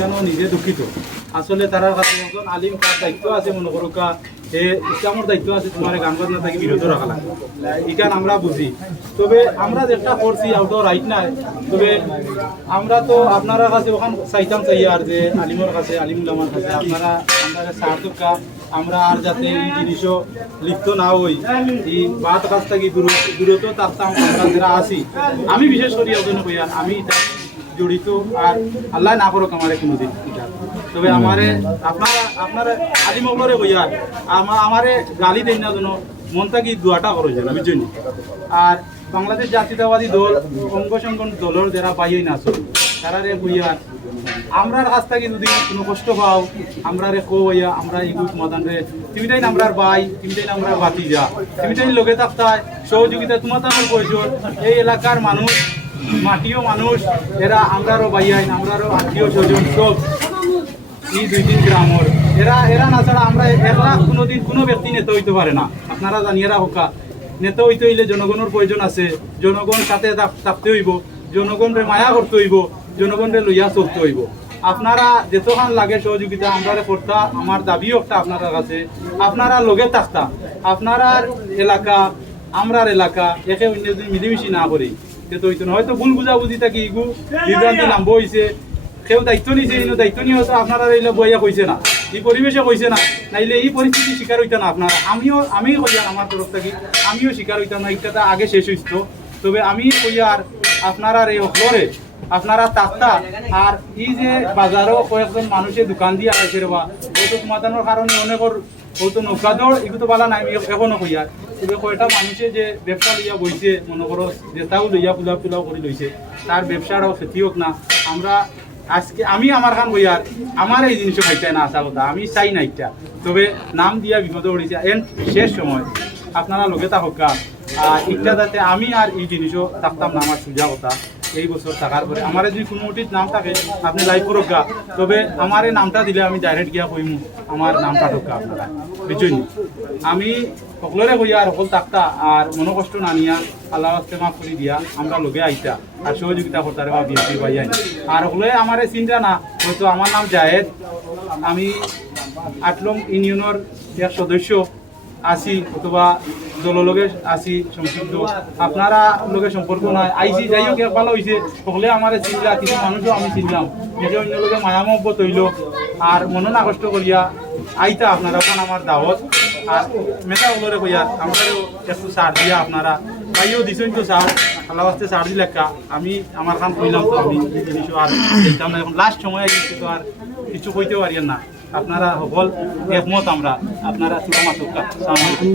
এখানেও নিজে দুঃখিত। আসলে তারা কাছে একজন আলিম তার দায়িত্ব আছে, মনে করো ইসলামের দায়িত্ব আছে তোমার গান বাজনা থেকে বিরত রাখা লাগবে, এখানে আমরা বুঝি। তবে আমরা যেটা করছি ওটাও রাইট নাই। তবে আমরা তো আপনারা কাছে ওখান চাইতাম চাই আর যে আলিমের কাছে, আলিমুল্লামার কাছে আপনারা আমরা সার্থকা আমরা আর যাতে এই জিনিসও লিপ্ত না হই, এই বাদ কাছ থেকে দূরত থাকতাম আমরা যারা আছি। আমি বিশেষ করি ওই জন্য কইয়ার আমি এটা জড়িত, আর আল্লাহ না করুক আমার কোনোদিন এটা। তবে আমারে আপনারা আলিমগরে কইয়ার আমারে গালি দেন না যেন মন থাকি দোয়াটা করো যেন, বুঝছেন। আর বাংলাদেশ জাতীয়তাবাদী দল অঙ্গ সংগঠন দলের যারা বাইয়ে না আসল তারা রে কইয়ার আমরার কাছ থেকে যদি কোনো কষ্ট পাও আমরা রে কইয়া আমরা এগুলো সমাধান রে তুমিটাই আমরার ভাই, তুমিটাই আমরার ভাতিজা, তুমিটাই লোকে থাকতায় সহযোগিতা তোমার তার প্রয়োজন। এই এলাকার মানুষ, মাটিও মানুষ, এরা আমরারও ভাইয়াই, আমরারও আত্মীয় স্বজন সব এই 2-3 গ্রামের এরা না ছাড়া আমরা একলা কোনোদিন কোনো ব্যক্তি নেতা হইতে পারে না। আপনারা জানিয়েরা হোকা নেতা হইতে হইলে জনগণের প্রয়োজন আছে, জনগণ সাথে থাকতে হইব, জনগণরে মায়া করতে হইব, জনগণরে লইয়া চলতে হইব। আপনারা যেতখান লাগে সহযোগিতা আমরা করতা, আমার দাবিও একটা আপনারা কাছে, আপনারা লগে থাকতা, আপনার এলাকা আমরার এলাকা একে অন্য যদি মিলেমিশি না করি তো হইতো না। হয়তো ভুল বুঝাবুঝি থাকি ইগু বিভ্রান্তি নাম্ব হয়েছে, কেউ দায়িত্ব নিছে, দায়িত্ব নিয়ে হয়তো আপনারা এইলে বইয়া কইছে না, এই পরিবেশে কইছে না, নাইলে এই পরিস্থিতি শিকার হইতা না আপনারা। আমি কইয়ার আমার তরফ থেকে আমিও শিকার হইতাম না, এটা আগে শেষ হইত। তবে আমি কইয়ার আপনারা এই অফরে আপনারা তাক্তা, আর এই যে বাজারও কয়েকজন মানুষের দোকান দিয়ে আসে রেবা হয়তো সমাধানের কারণে অনেকের হয়তো নৌকা দৌড় এগুলো তো বালা নাই এখনো কইয়ার। তবে কয়টা মানুষে যে ব্যবসা লইয়া বইছে মনে করো যেটাও লইয়া পোলাও করে লইছে তার ব্যবসারও ক্ষতি হোক না। আমরা আজকে আমি আমার খান বইয়ার আমার এই জিনিসও খাইতে না আসা কথা, আমি চাই না এটা। তবে নাম দিয়া বিপদে পড়েছে এন্ড শেষ সময় আপনারা লোকে থাকা এটা যাতে আমি আর এই জিনিসও থাকতাম না, আমার সুজা কথা এই বছর থাকার পরে আমার যদি কোনো ওটির নাম থাকে আপনি লাইভ করুক গা, তবে আমার এই নামটা দিলে আমি ডাইরেক্ট গিয়া কইমু আমার নামটা ঢোকা আপনারা, বুঝছেন। আমি সকলরে কইয়া আর সকল থাকতা আর মনো কষ্ট না নিয়া আল্লাহ আস্তে মাফ করে দিয়া আমরা লগে আইতা আর সহযোগিতা করতে বা বিএনপি ভাই আইন। আর সকলে আমার চিন্তা না হয়তো আমার নাম জাহেদ, আমি 8 নং ইউনিয়নের এক সদস্য আছি অথবা দললগে আছি সম্পৃক্ত, আপনারা লোকে সম্পর্ক নাই আইসি যাই হোক ভালো হয়েছে সকলে আমার চিনলা, কিছু মানুষও আমি চিনলাম, নিজে অন্য লোকে মায়া মহব্বত হইল আর মনে না কষ্ট করিয়া আইতা আপনারা ওখান আমার দাওয়াত। আর মেটা ওগুলোরে কইয়া আমাদেরও একটু সার দিয়া আপনারা ভাইও দিছেন তো সার আল্লাহ আসতে সার দিলে আমি আমার কাম কইলাম, তো আমি জিনিসও আর দেখতাম না, এখন লাস্ট সময় গেছে তো আর কিছু কইতে পারিয়েন না। আপনারা সকল একমত আমরা, আপনারা সুরামা